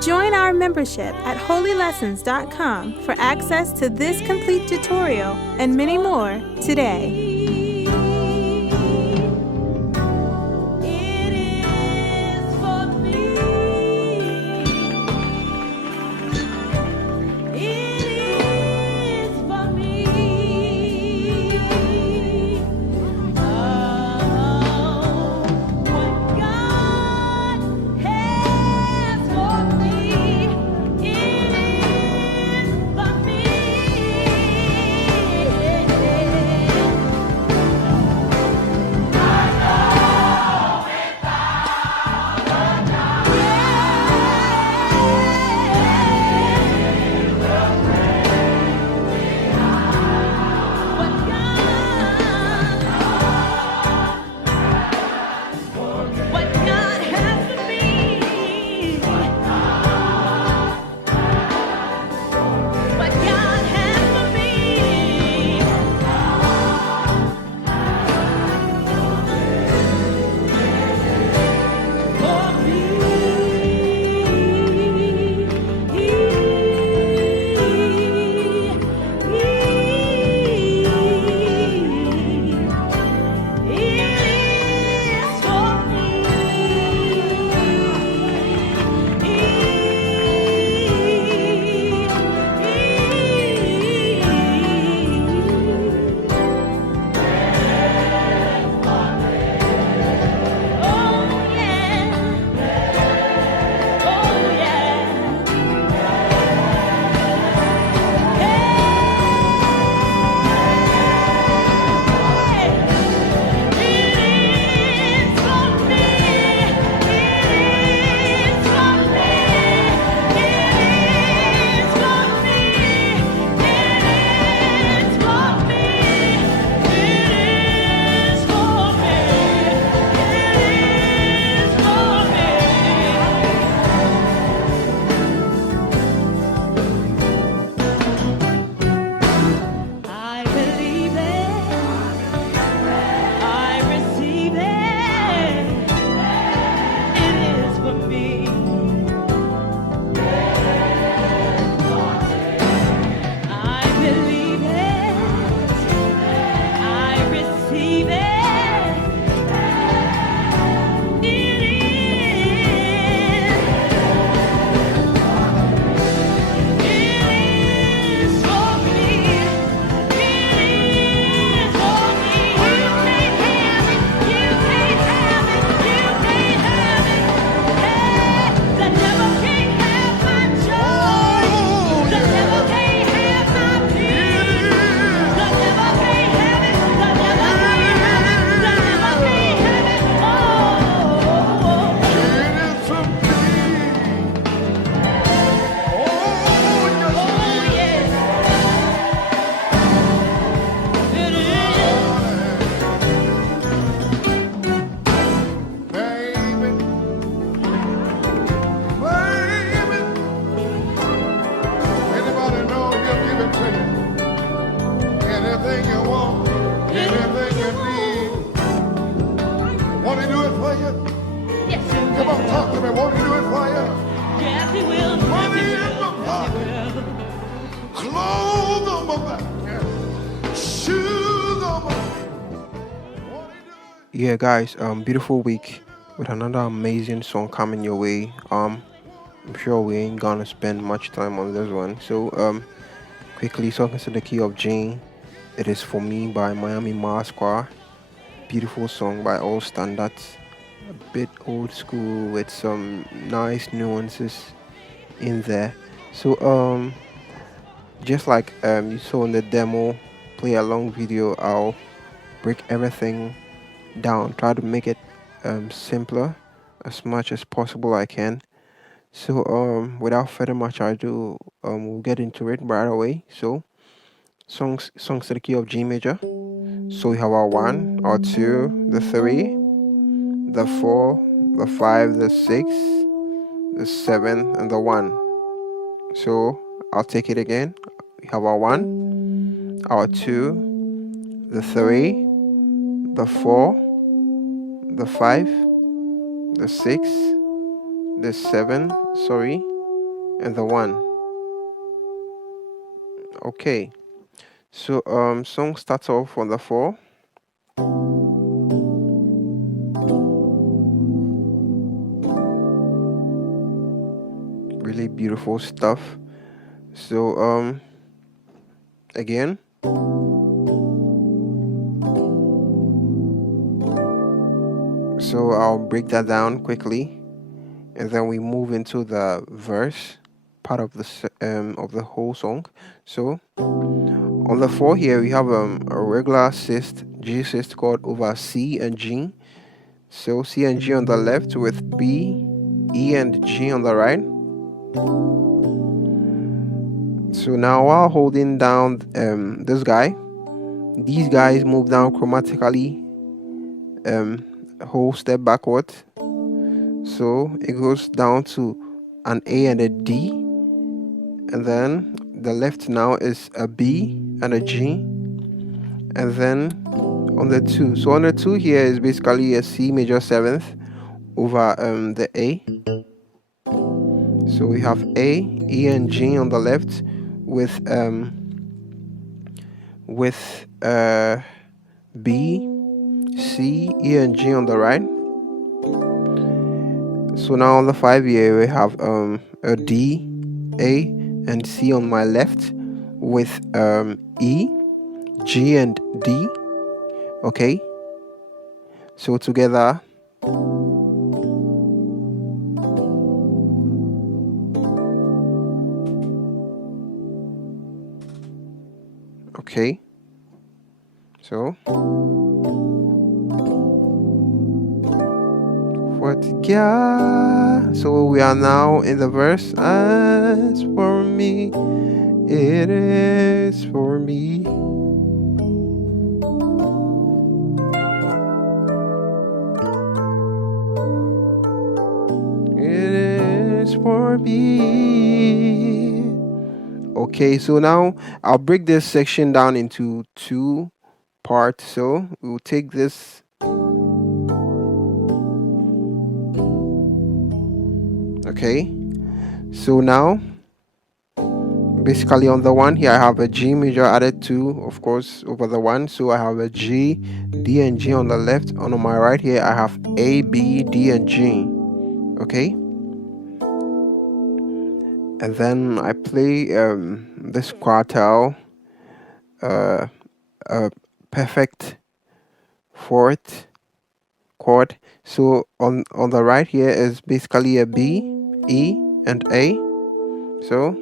Join our membership at holylessons.com for access to this complete tutorial and many more today. Yeah, guys, beautiful week with another amazing song coming your way. I'm sure we ain't gonna spend much time on this one. So, quickly, Songs in the Key of Jane. It is For Me by Miami Masquer. Beautiful song by all standards. A bit old school with some nice nuances in there. So, just like you saw in the demo, play along video, I'll break everything down, try to make it simpler as much as possible I can. So without further much ado, we'll get into it right away. So songs to the key of G major. So we have our 1, our 2, the 3, the 4, the 5, the 6, the 7, and the 1. So I'll take it again. We have our 1, our 2, the 3, the 4, the 5, the 6, the 7, sorry, and the 1. Okay. So song starts off on the 4. Really beautiful stuff. So again. So I'll break that down quickly, and then we move into the verse part of the whole song. So on the 4 here we have a regular G sixth chord over C and G. So C and G on the left with B, E and G on the right. So now while holding down this guy, these guys move down chromatically a whole step backward. So it goes down to an A and a D, and then the left now is a B and a G, and then on the 2. So on the 2 here is basically a C major 7th over the A. So we have A, E and G on the left with B, C, E and G on the right. So now on the 5 here we have a D, A and C on my left with E, G and D. Okay. So together okay. So what yeah. So we are now in the verse. As for me, it is for me. It is for me. Okay, so now I'll break this section down into 2 parts. So we'll take this. Okay, so now basically on the 1 here I have a G major added 2, of course, over the 1. So I have a G, D and G on the left. On my right here I have A, B, D and G. Okay, and then I play this quartal, a perfect 4th chord. So on the right here is basically a B, E and A. So